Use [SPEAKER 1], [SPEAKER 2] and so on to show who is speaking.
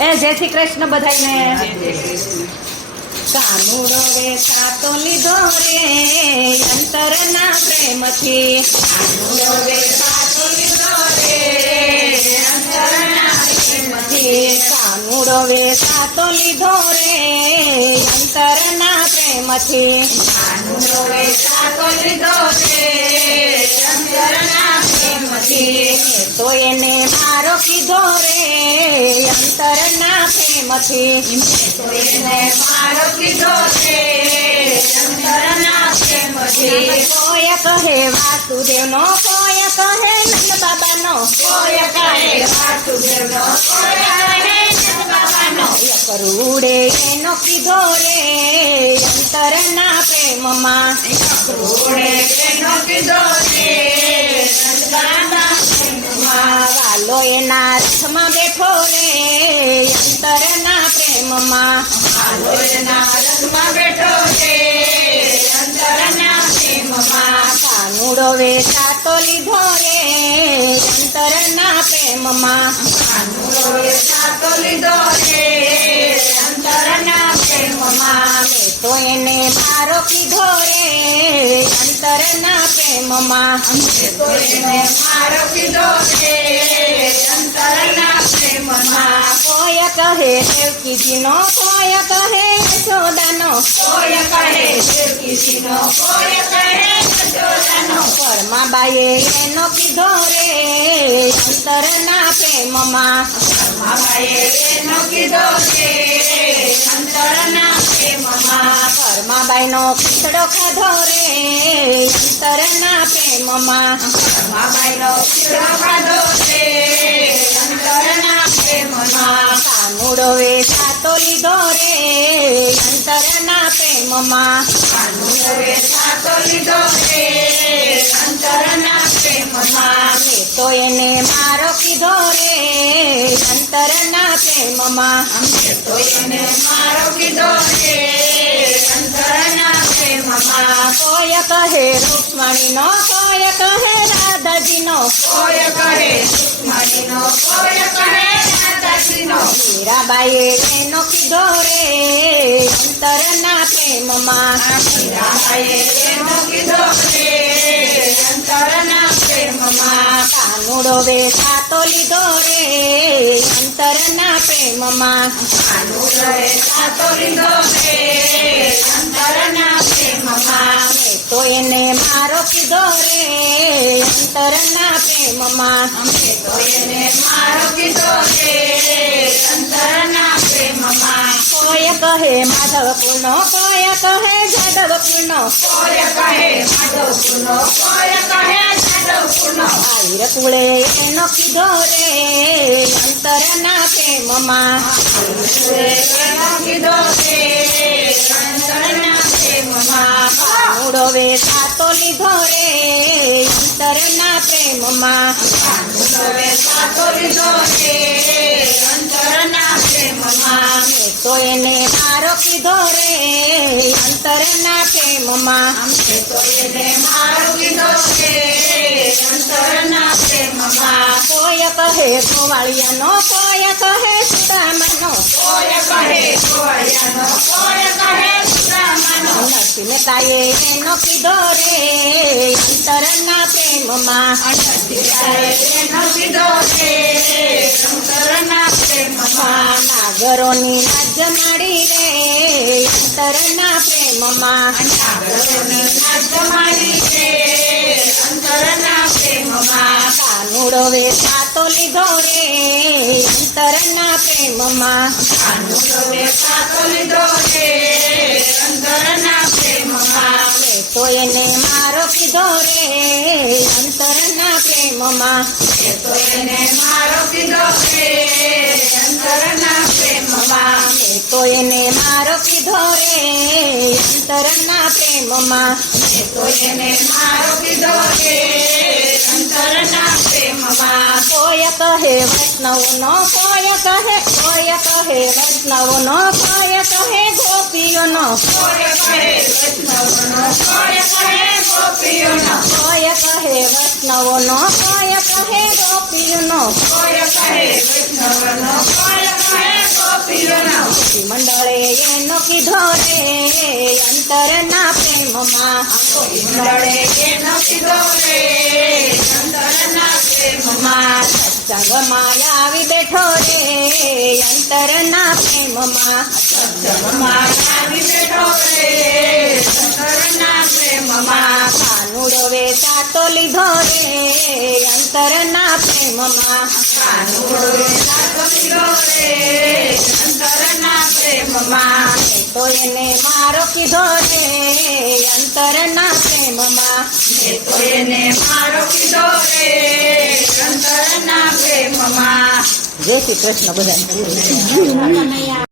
[SPEAKER 1] એ, જય શ્રી કૃષ્ણ બધાને કાનુડો રે સાતો લીધો રે અંતરના પ્રેમથી. કાનુડો રે સાતો લીધો રે અંતરના પ્રેમથી. કાનુડો રે સાતો લીધો રે અંતરના પ્રેમથી. કાનુડો રે સાતો લીધો રે અંતરના પ્રેમથી. તો એને મારો કીધો રે અંતરના પ્રેમથી એને મારો કીધો રે અંતરના પ્રેમથી કોઈ કહે વાસુદેવનો કોઈ કહે નંદ બાબાનો વાસુદેવનો કોઈ કહે કરુડે એનો કીધો રે અંતરના પ્રેમમાં કરુડે એનો કીધો પ્રેમમાં એના રથમાં બેઠો રે, અંતરના પ્રેમમાં. વાલો એના રથમાં બેઠો રે, અંતરના પ્રેમમાં. કાનુડો વેચાતો લીધો રે, અંતરના પ્રેમમાં. કાનુડો વેચાતો લીધો રે, અંતરના પ્રેમમાં. મેં તો એને મારો કીધો રે, અંતરના પ્રેમમાં. તો એને મારો કીધો કહે, દેવકીજીનો કોઈ કહે યશોદાનો કોઈ કહે, દેવકીજીનો કોય કહે યશોદાનો પરમાબાઈએ એનો કીધો રે, અંતરના પ્રેમમાં. પરમાબાએ એનો કીધો રે, અંતરના પ્રેમમાં. પરમાબાઈનો ખીચડો ખાધો રે, અંતરના પ્રેમમાં. પરમાબાઈનો ખીચડો ખાધો રે, અંતરના કાનુડો સાતો લીધો રે અંતરના પ્રેમમાં. કાનુડો સાતો લીધો રે અંતરના પ્રેમમાં. મેં તો એને મારો કીધો રે અંતરના પ્રેમમાં. અમે તો એને મારો કીધો રે અંતરના પ્રેમમાં કોઈ કહે રૂક્ષ્મણીનો કોય કહે રાધાજીનો. કોય કહે રૂક્ષ્મણીનો કોય કહે રાધાજીનો. મીરાબાઈએ એનો કીધો રે અંતરના પ્રેમમાં. મીરાબાઈએ એનો કીધો રે અંતરના પ્રેમમાં. કાનુડો વેચાતો લીધો રે અંતરના પ્રેમમાં. કાનુડો વેચાતો લીધો રે અંતરના પ્રેમમાં. તો એને મારો કીધો રે અંતરના પ્રેમમાં. અમે તો એને મારો કીધો રે અંતરના પ્રેમમાં. કોય કહે માધવ કુનો કોય કહે જાદવ કુનો કોય કહે માધવ કુનો કોય કહે જાદવપુરનો. આવીર કુળે એનો કીધો રે આવીર કુળે એનો કીધો રે પ્રેમમાં કાનુડો વેચાતો લીધો રે અંતરના પ્રેમમાં. કાનુડો વેચાતો લીધો અંતરના પ્રેમમાં. મેં તો એને મારો કીધો રે અંતરના પ્રેમમાં. અમે તો એને મારો કીધો અંતરના પ્રેમમાં. કોઈ કહે ગોવાળિયાનો, કોઈ કહે સુદામાનો. કોઈ કહે ગોવાળિયાનો, કોઈ કહે સુદામાનો એનો કીધો રે અંતરના પ્રેમમાં. એનો કીધો રે અંતરના પ્રેમમાં. નાગરોની નાજ માડી રે અંતરના પ્રેમમાં. નાગરોની નાજ માડી રે અંતરના પ્રેમમાં. કાનુડો વેચાતો લીધો રે અંતરના પ્રેમમાં. કાનુડો વેચાતો લીધો રે અંતરના એને મારો કીધો રે, અંતરના પ્રેમમાં. તો એને મારો કીધો રે, અંતરના પ્રેમમાં. તો એને મારો કીધો રે, અંતરના પ્રેમમાં. તો એને મારો કીધો રે, અંતરના પ્રેમમાં. કહે વૈષ્ણવનો કોય કહે કોય કહે વૈષ્ણવનો કોય કહે ગોપીઓનો કોય કહે વૈષ્ણવનો કોય કહે ગોપીઓનો કોય કહે વૈષ્ણવનો કહે ગોપીઓનો મંડળે એનો કીધો રે, અંતરના પ્રેમમાં.
[SPEAKER 2] મંડળે એનો કીધો રે, અંતરના પ્રેમમાં.
[SPEAKER 1] માં સત્સંગમાં આવી બેઠો રે અંતરના પ્રેમમાં.
[SPEAKER 2] આવી બેઠો રે અંતરના પ્રેમમાં.
[SPEAKER 1] કાનુડો વેચાતો લીધો રે અંતરના પ્રેમમાં.
[SPEAKER 2] કાનુડો સાતો લીધો રે અંતરના પ્રેમમાં.
[SPEAKER 1] તો એને મારો કીધો રે અંતરના પ્રેમમાં.
[SPEAKER 2] તો એને મારો કીધો રે અંતરના પ્રેમમાં.
[SPEAKER 1] જય શ્રી કૃષ્ણ બધાને.